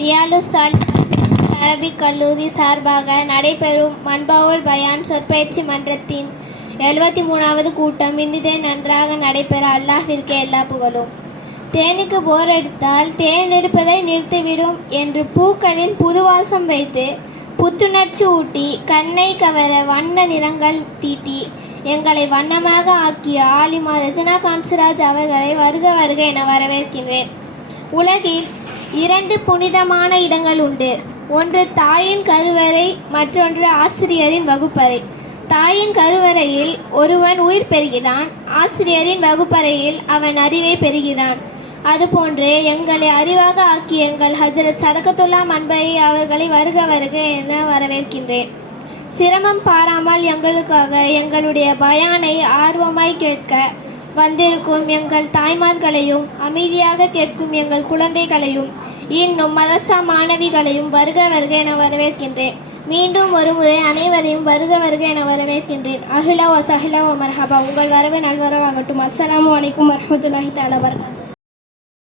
ரியாலுசால் Arabic கல்லூரி சார்பாக நடைபெறும் மண்பவுல் பயான் சொற்பயிற்சி மன்றத்தின் எழுபத்தி மூணாவது கூட்டம் இனிதே நன்றாக நடைபெற அல்லாஹிற்கு எல்லா புகழும். தேனுக்கு போர் அடித்தால் தேன் எடுப்பதை நிறுத்திவிடும் என்று பூக்களின் புதுவாசம் வைத்து புத்துணர்ச்சி ஊட்டி கண்ணை கவர வண்ண நிறங்கள் தீட்டி எங்களை வண்ணமாக ஆக்கிய ஆலிமா ரஜனா கான்சிராஜ் அவர்களை வருக வருக என வரவேற்கின்றேன். உலகில் இரண்டு புனிதமான இடங்கள் உண்டு. ஒன்று தாயின் கருவறை மற்றொன்று ஆசிரியரின் வகுப்பறை. தாயின் கருவறையில் ஒருவன் உயிர் பெறுகிறான் ஆசிரியரின் வகுப்பறையில் அவன் அறிவை பெறுகிறான். அதுபோன்று எங்களை அறிவாக ஆக்கிய எங்கள் ஹஜரத் சதகத்துல்லா மன்பை அவர்களை வருக வருக என வரவேற்கின்றேன். சிரமம் பாராமல் எங்களுக்காக எங்களுடைய பயானை ஆர்வமாய் கேட்க வந்திருக்கும் எங்கள் தாய்மார்களையும் அமைதியாக கேட்கும் எங்கள் குழந்தைகளையும் இன்னும் மதசா மாணவிகளையும் வருக வருக என வரவேற்கின்றேன். மீண்டும் ஒரு முறை அனைவரையும் வருக வருக என வரவேற்கின்றேன். அஹிலா வ சஹிலா வ மர்ஹபா. உங்கள் வரவு நல்வரவாகட்டும் அஸ்லாம் அலைக்கும் வரமத்துல்லாஹி தாலா வரகாத்து